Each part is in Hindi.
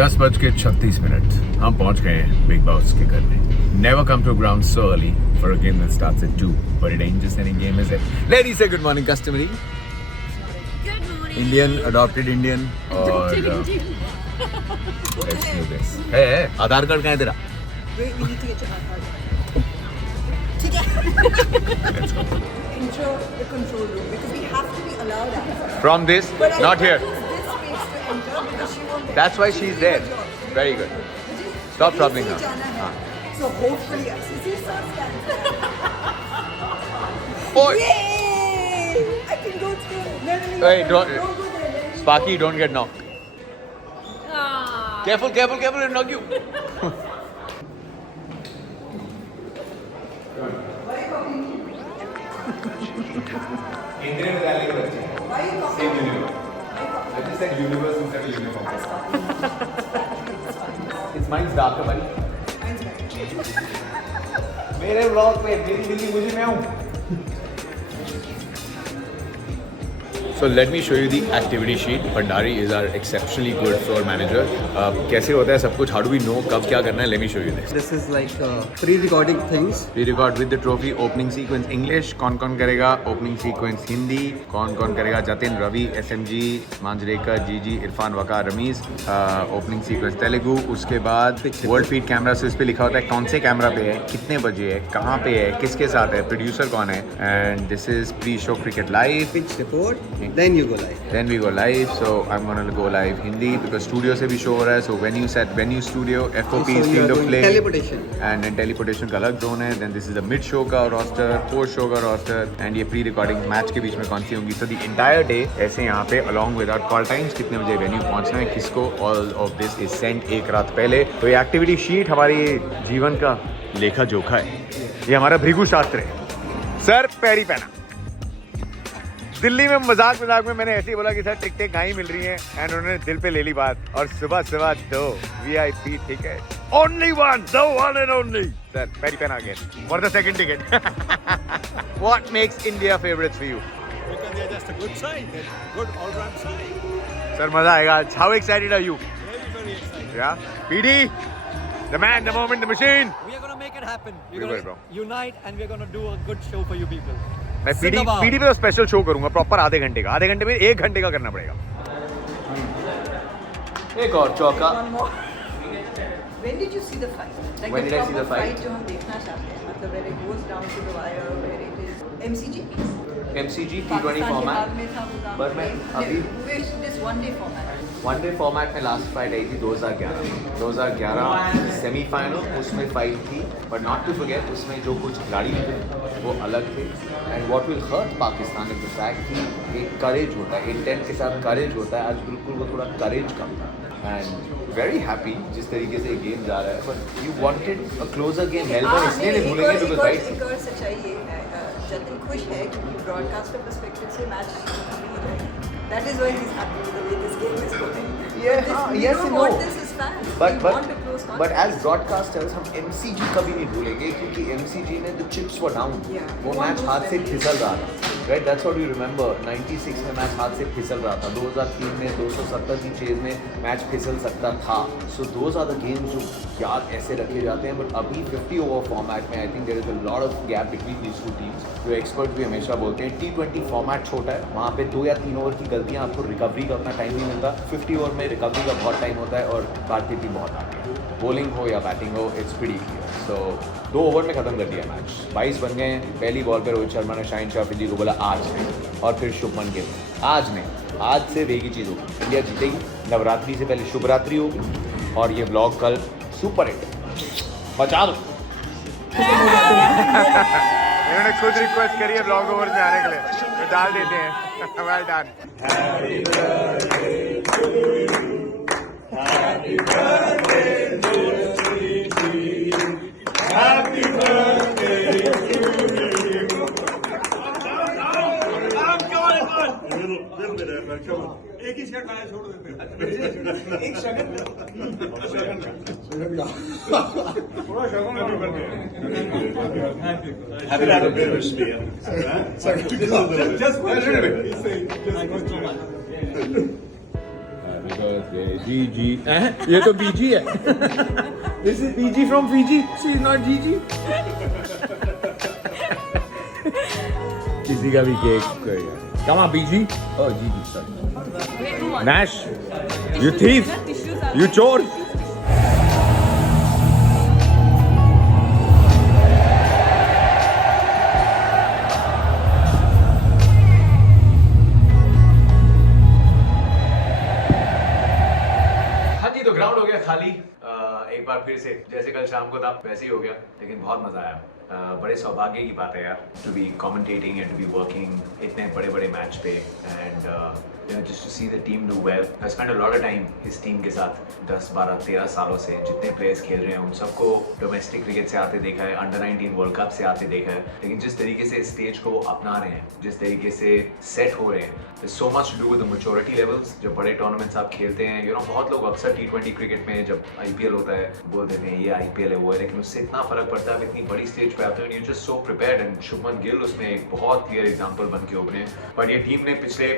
10:36 हम पहुंच गए हैं बिग बॉस के घर में. Never come to ground so early for a game that starts at 2. But it ain't just any game, is it? Ladies, say good morning, customary. Good morning. Indian, adopted Indian. और let's do this. Hey, Aadhaar card कहाँ है तेरा? Wait, we need to get your iPad. Let's go. Intro the control room because we have to be allowed access. From this, But I not can't here. use this space to enter because she won't. That's why she's there. Very good. Stop troubling her. हाँ. So hopefully, yes. You see, start standing. Oh, Yay! I can go through. No, no, no. Hey, no, don't- go there. Sparky, don't get knocked. Ah. Careful, careful, careful, it'll knock you. Indian Rally का बच्चे. Why are you talking? Same universe. I just said universe instead of uniform. It's mine's darker, buddy. Mine's better. मेरे व्लॉग पे मेरी दिल्ली मुझे मैं हूँ. So let me show you the activity sheet. Bhandari is our exceptionally good floor manager. कैसे होता है सब कुछ? How do we know कब क्या करना है? Let me show you this. This is like pre-recording things. We record with the trophy. Opening sequence English. कौन करेगा? Opening sequence Hindi. कौन करेगा? जतिन, रवि, SMG, मांजरेकर, जीजी, इरफान, वकार, रमीज. Opening sequence Telugu. उसके बाद वर्ल्ड फीड कैमरा से इस पे लिखा होता है कौन से कैमरा पे है, कितने बजे है, कहाँ पे है, किसके साथ है, प्रोड्यूसर कौन है. And this is pre-show cricket live. Pitch report. Then you go live. Then we go live. So I'm gonna go live Hindi because studio से भी show हो रहा है. So venue studio, FOP So you field are of doing play. teleportation. And then teleportation का अलग zone है. Then this is the mid show का roster, post show का roster, and ये pre-recording match के बीच में कौन सी होंगी. So the entire day ऐसे यहाँ पे along with our call times कितने बजे venue पहुँचना है, किसको, all of this is sent एक रात पहले. तो ये activity sheet हमारी जीवन का लेखा जोखा है. ये हमारा भृगु शास्त्र है. सर पैरी पहना. दिल्ली में मजाक में मैंने ऐसे ही बोला कि सर टिकटें कहीं मिल रही हैं एंड उन्होंने दिल पे ले ली बात और सुबह 2 VIP ठीक है. Only one, the one and only. Sir पैरी पहना again for the second ticket. What makes India favorites for you? Because they're just a good side, they're good all-round side. Sir मजा आएगा. How excited are you? Very, very excited. Yeah. PD, the man, the moment, the machine. We are going to make it happen. We We're will, going bro. to unite and we're going to do a good show for you people. मैं Zindabad. PD पे तो स्पेशल शो करूंगा प्रॉपर आधे घंटे में 1 घंटे का करना पड़ेगा. एक और चौका. One more. When did you see the fight? Like When the did I see the proper fight? जो हम देखना चाहते हैं, मतलब where it goes down to the wire, where it is MCG. MCG T20 Pakistan के फॉर्मेट. बाद में था वो गाँव पर मैं में. अभी- Which this one day format. One day format में लास्ट फाइट आई थी 2011 सेमीफाइनल. उसमें फाइट थी बट नॉट टू फॉरगेट उसमें जो कुछ खिलाड़ी थे वो अलग थे. And what will hurt Pakistan is the fact कि एक करेज होता है, इंटेंट के साथ करेज होता है. आज बिल्कुल वो थोड़ा करेज कम था. एंड वेरी हैप्पी जिस तरीके से गेम जा रहा है. But you wanted a closer game. Melbourne इसलिए नहीं भूलेंगे बिकॉज राइट. एक और सच्चाई ये है, जतिन खुश है क्योंकि ब्रॉडकास्टर पर्सपेक्टिव से मैच खत्म हो जाएगा. That is why he's happy with the way this game is going. Yeah, We yes don't and want no. this as fans. But We want a close contest. but as broadcasters हम MCG कभी नहीं भूलेंगे क्योंकि MCG ने the chips were down. Yeah. वो We want मैच those हाथ से memories. फिसल रहा था. Right, that's what you remember. 96 में मैच हाथ से फिसल रहा था. 2003 में 270 की चेज में मैच फिसल सकता था. So those are the games जो याद ऐसे रखे जाते हैं. But अभी 50 ओवर फॉर्मेट में I think there is a lot of gap between these two teams. जो एक्सपर्ट भी हमेशा बोलते हैं T20 फॉर्मेट छोटा है. वहाँ पे 2 या 3 ओवर की गलतियाँ आपको रिकवरी का उतना टाइम नहीं मिलता. 50 ओवर में रिकवरी का बहुत टाइम होता है और भारतीय टीम बहुत आगे है. बॉलिंग हो या बैटिंग हो it's pretty clear. So 2 over में ख़त्म कर दिया मैच. 22 बन गए हैं. पहली बॉल पे रोहित शर्मा ने शाहिन शाह अफरीदी को बोला आज नहीं और फिर शुभमन गिल आज नहीं. आज से एक ही चीज़ होगी, इंडिया जीतेगी. नवरात्रि से पहले शुभ रात्रि होगी और ये ब्लॉग कल सुपर हिट बचा दो. इन्होंने खुद रिक्वेस्ट करी है ब्लॉग ओवर में आने के लिए तो डाल देते हैं. Well done. एक ही शर्ट लाया छोड़ देते एक शगन थोड़ा शगन अभी करते हैं. Because जीजी ये तो बीजी है this is busy from Fiji she is not जीजी किसी का भी केक कम ऑन बीजी ओह जीजी sorry Nash you thief you चोर ग्राउंड हो गया खाली एक बार फिर से जैसे कल शाम को था वैसे ही हो गया लेकिन बहुत मजा आया बड़े सौभाग्य की बात है यार to be commentating and to be working इतने बड़े बड़े मैच पे and just to see the team do well. I spent a lot of time इस टीम के साथ 10, 12, 13 सालों से जितने प्लेयर्स खेल रहे हैं उन सबको डोमेस्टिक क्रिकेट से आते देखा है, अंडर 19 वर्ल्ड कप से आते देखा है, लेकिन जिस तरीके से स्टेज को वो अपना रहे हैं, जिस तरीके से सेट हो रहे हैं, there's so much to do with the maturity levels. जब बड़े टूर्नामेंट्स आप खेलते हैं, you know, बहुत लोग अक्सर T20 क्रिकेट में जब IPL होता है बोल देते हैं ये IPL है वो है, लेकिन उससे इतना फर्क पड़ता है आप इतनी बड़ी स्टेज पे आते हो, you're just so prepared and Shubman Gill उसमें एक बहुत क्लियर एग्जांपल बन के उभरे। पर ये टीम ने पिछले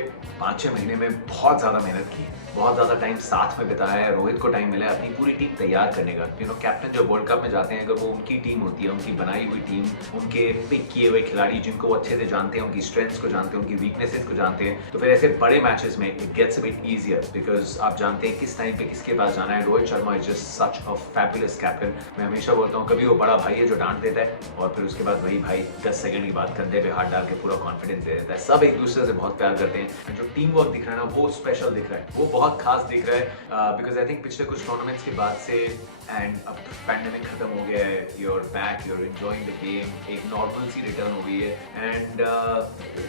5-6 महीने में बहुत ज़्यादा मेहनत की, बहुत ज़्यादा टाइम साथ में बिताया है, रोहित को टाइम मिला है अपनी पूरी टीम तैयार करने का। यू नो कैप्टन जो वर्ल्ड कप में जाते हैं अगर वो उनकी टीम होती है, उनकी बनाई हुई टीम, उनके पिक किए हुए खिलाड़ी जिनको वो अच्छे से जानते हैं, उनकी स्ट्रेंथ्स को जानते हैं, उनकी वीकनेसेस को जानते हैं, तो फिर ऐसे बड़े मैचेस में it gets a bit easier because आप जानते हैं किस टाइम पे किसके पास जाना है। Rohit Sharma is just such a fabulous captain. मैं हमेशा बोलता हूँ कभी वो बड़ा भाई है जो डांट देता है और फिर उसके बाद वही भाई 10 सेकंड के बाद कंधे पे हाथ डाल के पूरा कॉन्फिडेंस दे देता है। सब एक दूसरे से बहुत प्यार करते हैं। जो टीम वर्क दिख रहा है ना वो स्पेशल दिख रहा है, वो बहुत खास दिख रहा है बिकॉज आई थिंक पिछले कुछ टूर्नामेंट्स के बाद से एंड अब पैंडेमिक खत्म हो गया है, you're back, you're enjoying the game, एक नॉर्मल सी रिटर्न हो गई है and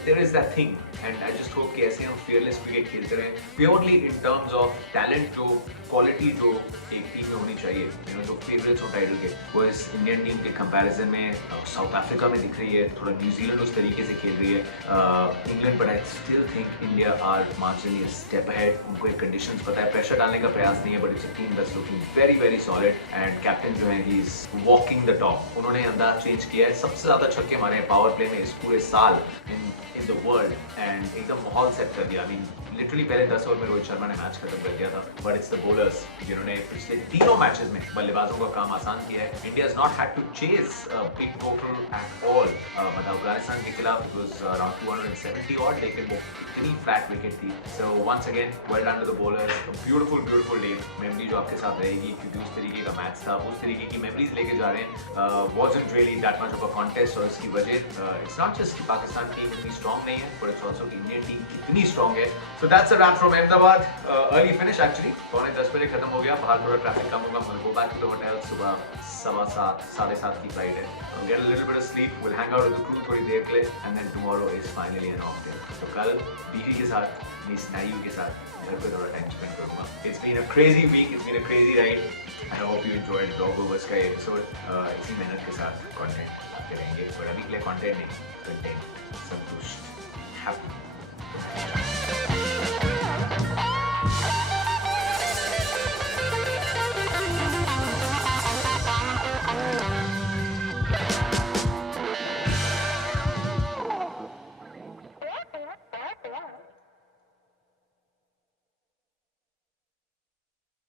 there is that thing and I just hope कि ऐसे हम fearless क्रिकेट खेलते रहें purely in terms of talent, जो क्वालिटी जो एक टीम में होनी चाहिए, यू नो जो फेवरेट्स हो टाइटल के वो इस इंडियन टीम के कंपैरिजन में साउथ अफ्रीका में दिख रही है, थोड़ा न्यूजीलैंड उस तरीके से खेल रही है, England, but I still think India are marginally step ahead. उनको एक कंडीशंस पता है, प्रेशर डालने का प्रयास नहीं है, but it's a team that's looking very very solid and captain जो है he is walking the top. उन्होंने अंदाज चेंज किया है, सबसे ज्यादा छक्के मारे हैं पावर प्ले में इस पूरे साल इन द वर्ल्ड एंड एकदम माहौल सेट कर दिया। आई मीन लिटरली पहले 10 ओवर में रोहित शर्मा ने मैच खत्म कर दिया था, बट इट्स द बॉलर्स जिन्होंने पिछले तीनों मैचेस में बल्लेबाजों का काम आसान किया है। India has not had to chase big total at all, मतलब अफगानिस्तान के खिलाफ इट वाज अराउंड 270 ऑड, लेकिन वो इतनी फ्लैट विकेट थी। So once again well done to the bowlers, beautiful beautiful day, memory जो आपके साथ रहेगी क्योंकि उस तरीके का मैच था, उस तरीके की मेमोरीज लेके जा रहे हैं। Wasn't really that much of a contest और इसकी वजह इट्स नॉट जस्ट कि पाकिस्तान टीम इतनी स्ट्रॉन्ग नहीं है, बट इट्स ऑल्सो कि इंडियन टीम कितनी स्ट्रॉन्ग है। So that's a wrap from Ahmedabad, early finish actually, 9:45 खत्म हो गया, बाहर थोड़ा ट्रैफिक कम होगा, we'll go back to the hotel, सुबह 7:15 7:30 की फ्लाइट है, get a little bit of sleep, we'll hang out with the crew थोड़ी देर के लिए and then tomorrow is finally an off day। तो कल बीवी के साथ, मिस नायू के साथ घर पे थोड़ा टाइम स्पेंड करूंगा। It's been a crazy week, it's been a crazy ride and I hope you enjoyed Doggovers का एपिसोड। इसी मेहनत के साथ कंटेंट आते रहेंगे, बट अभी के लिए कंटेंट नहीं, कंटेंट संतुष्ट, हैप्पी